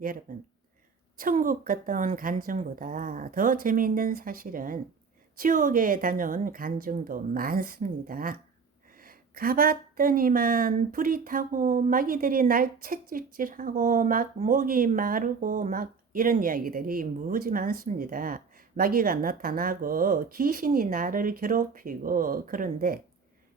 여러분, 천국 갔다 온 간증보다 더 재미있는 사실은 지옥에 다녀온 간증도 많습니다. 가봤더니만 불이 타고 마귀들이 날 채찍질하고 막 목이 마르고 막 이런 이야기들이 무지 많습니다. 마귀가 나타나고 귀신이 나를 괴롭히고, 그런데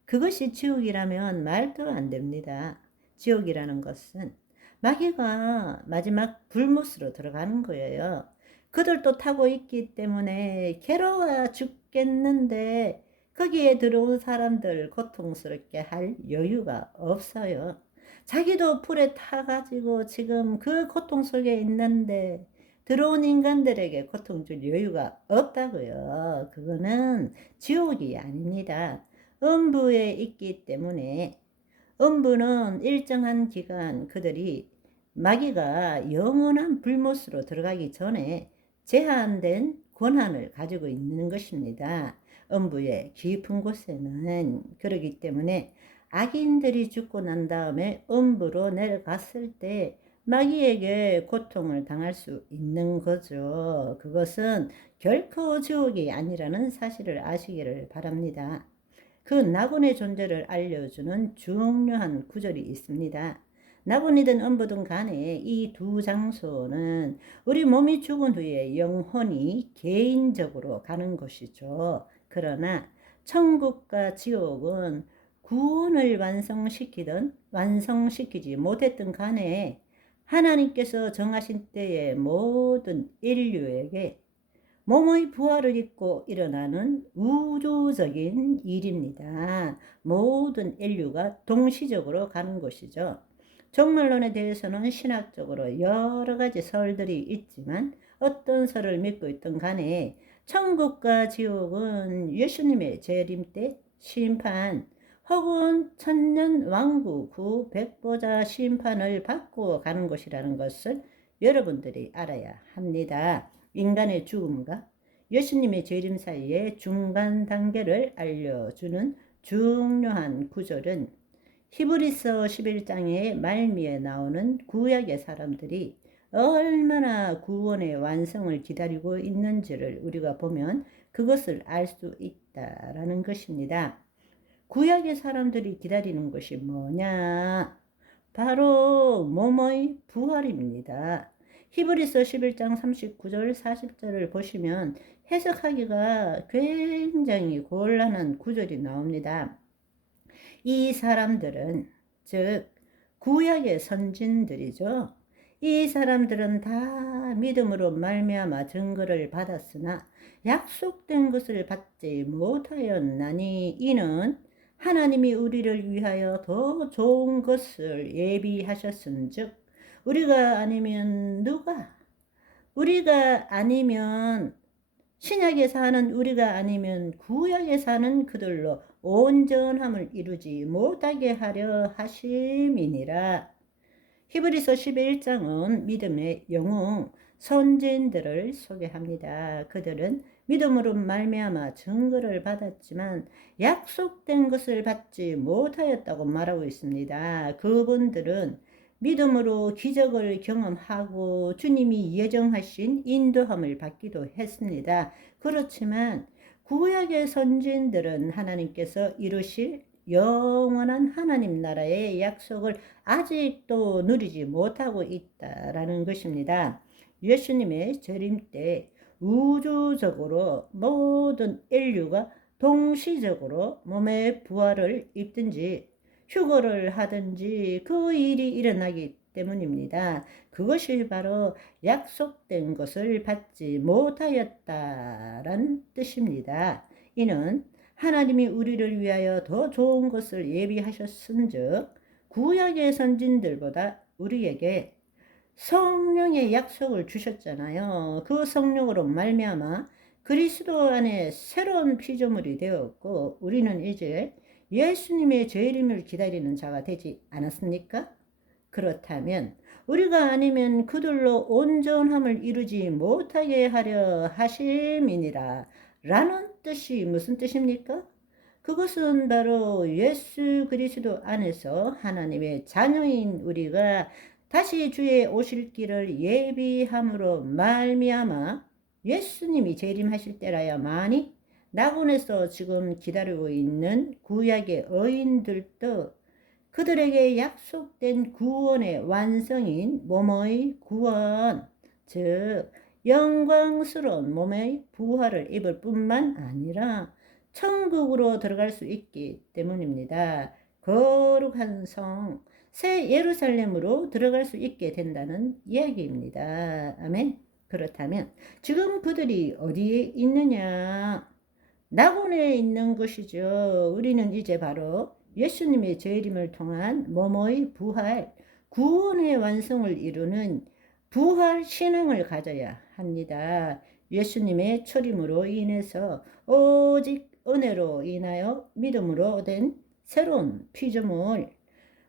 그것이 지옥이라면 말도 안 됩니다. 지옥이라는 것은 마귀가 마지막 불못으로 들어가는 거예요. 그들도 타고 있기 때문에 괴로워 죽겠는데 거기에 들어온 사람들 고통스럽게 할 여유가 없어요. 자기도 불에 타가지고 지금 그 고통 속에 있는데 들어온 인간들에게 고통 줄 여유가 없다고요. 그거는 지옥이 아닙니다. 음부에 있기 때문에 음부는 일정한 기간 그들이 마귀가 영원한 불못으로 들어가기 전에 제한된 권한을 가지고 있는 것입니다. 음부의 깊은 곳에는. 그러기 때문에 악인들이 죽고 난 다음에 음부로 내려갔을 때 마귀에게 고통을 당할 수 있는 거죠. 그것은 결코 지옥이 아니라는 사실을 아시기를 바랍니다. 그 낙원의 존재를 알려주는 중요한 구절이 있습니다. 낙원이든 음부든 간에 이 두 장소는 우리 몸이 죽은 후에 영혼이 개인적으로 가는 곳이죠. 그러나 천국과 지옥은 구원을 완성시키든 완성시키지 못했든 간에 하나님께서 정하신 때에 모든 인류에게 몸의 부활을 입고 일어나는 우주적인 일입니다. 모든 인류가 동시적으로 가는 곳이죠. 종말론에 대해서는 신학적으로 여러 가지 설들이 있지만 어떤 설을 믿고 있든 간에 천국과 지옥은 예수님의 재림 때 심판 혹은 천년 왕국 후 백보자 심판을 받고 가는 곳이라는 것을 여러분들이 알아야 합니다. 인간의 죽음과 예수님의 재림 사이의 중간 단계를 알려주는 중요한 구절은 히브리서 11장의 말미에 나오는 구약의 사람들이 얼마나 구원의 완성을 기다리고 있는지를 우리가 보면 그것을 알 수 있다라는 것입니다. 구약의 사람들이 기다리는 것이 뭐냐? 바로 몸의 부활입니다. 히브리서 11장 39절 40절을 보시면 해석하기가 굉장히 곤란한 구절이 나옵니다. 이 사람들은 즉 구약의 선진들이죠. 이 사람들은 다 믿음으로 말미암아 증거를 받았으나 약속된 것을 받지 못하였나니 이는 하나님이 우리를 위하여 더 좋은 것을 예비하셨은즉 우리가 아니면 누가? 우리가 아니면 신약에 사는 우리가 아니면 구약에 사는 그들로 온전함을 이루지 못하게 하려 하심이니라. 히브리서 11장은 믿음의 영웅 선진들을 소개합니다. 그들은 믿음으로 말미암아 증거를 받았지만 약속된 것을 받지 못하였다고 말하고 있습니다. 그분들은 믿음으로 기적을 경험하고 주님이 예정하신 인도함을 받기도 했습니다. 그렇지만 구약의 선진들은 하나님께서 이루실 영원한 하나님 나라의 약속을 아직도 누리지 못하고 있다라는 것입니다. 예수님의 재림 때 우주적으로 모든 인류가 동시적으로 몸의 부활을 입든지 휴거를 하든지 그 일이 일어나기 때문입니다. 그것이 바로 약속된 것을 받지 못하였다라는 뜻입니다. 이는 하나님이 우리를 위하여 더 좋은 것을 예비하셨은즉 구약의 선진들보다 우리에게 성령의 약속을 주셨잖아요. 그 성령으로 말미암아 그리스도 안에 새로운 피조물이 되었고 우리는 이제 예수님의 재림을 기다리는 자가 되지 않았습니까? 그렇다면 우리가 아니면 그들로 온전함을 이루지 못하게 하려 하심이니라 라는 뜻이 무슨 뜻입니까? 그것은 바로 예수 그리스도 안에서 하나님의 자녀인 우리가 다시 주의 오실 길을 예비함으로 말미암아 예수님이 재림하실 때라야만이 낙원에서 지금 기다리고 있는 구약의 의인들도 그들에게 약속된 구원의 완성인 몸의 구원, 즉 영광스러운 몸의 부활을 입을 뿐만 아니라 천국으로 들어갈 수 있기 때문입니다. 거룩한 성, 새 예루살렘으로 들어갈 수 있게 된다는 이야기입니다. 아멘. 그렇다면 지금 그들이 어디에 있느냐? 낙원에 있는 것이죠. 우리는 이제 바로 예수님의 재림을 통한 몸의 부활, 구원의 완성을 이루는 부활 신앙을 가져야 합니다. 예수님의 초림으로 인해서 오직 은혜로 인하여 믿음으로 된 새로운 피조물,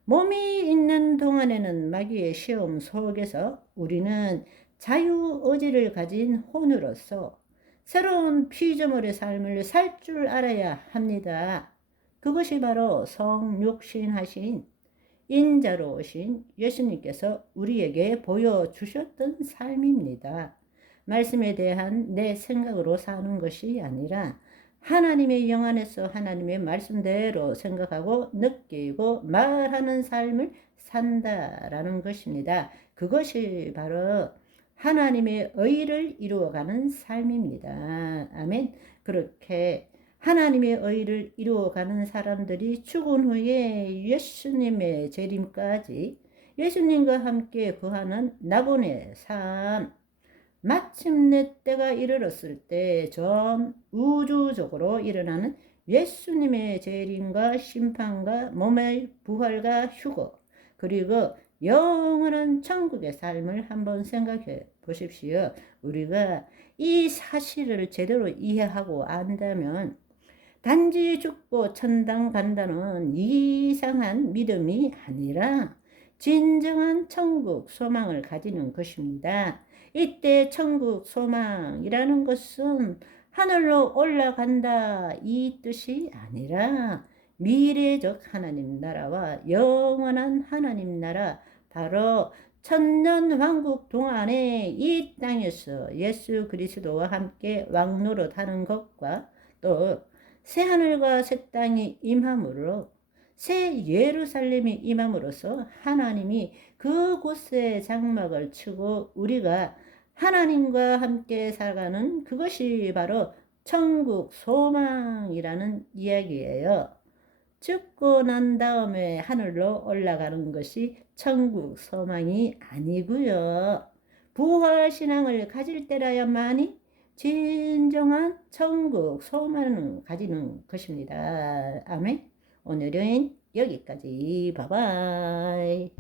몸이 있는 동안에는 마귀의 시험 속에서 우리는 자유의지를 가진 혼으로서 새로운 피조물의 삶을 살 줄 알아야 합니다. 그것이 바로 성육신하신 인자로 오신 예수님께서 우리에게 보여주셨던 삶입니다. 말씀에 대한 내 생각으로 사는 것이 아니라 하나님의 영 안에서 하나님의 말씀대로 생각하고 느끼고 말하는 삶을 산다라는 것입니다. 그것이 바로 하나님의 의를 이루어가는 삶입니다. 아멘. 그렇게 하나님의 의를 이루어가는 사람들이 죽은 후에 예수님의 재림까지 예수님과 함께 거하는 낙원의 삶, 마침내 때가 이르렀을 때 전 우주적으로 일어나는 예수님의 재림과 심판과 몸의 부활과 휴거, 그리고 영원한 천국의 삶을 한번 생각해 보십시오. 우리가 이 사실을 제대로 이해하고 안다면 단지 죽고 천당 간다는 이상한 믿음이 아니라 진정한 천국 소망을 가지는 것입니다. 이때 천국 소망이라는 것은 하늘로 올라간다 이 뜻이 아니라 미래적 하나님 나라와 영원한 하나님 나라, 바로 천년 왕국 동안에 이 땅에서 예수 그리스도와 함께 왕노릇하는 것과 또 새하늘과 새 땅이 임함으로 새 예루살렘이 임함으로써 하나님이 그곳에 장막을 치고 우리가 하나님과 함께 살아가는 그것이 바로 천국 소망이라는 이야기예요. 죽고 난 다음에 하늘로 올라가는 것이 천국 소망이 아니고요. 부활신앙을 가질 때라야만이 진정한 천국 소망을 가지는 것입니다. 아멘. 오늘은 여기까지. 바이바이.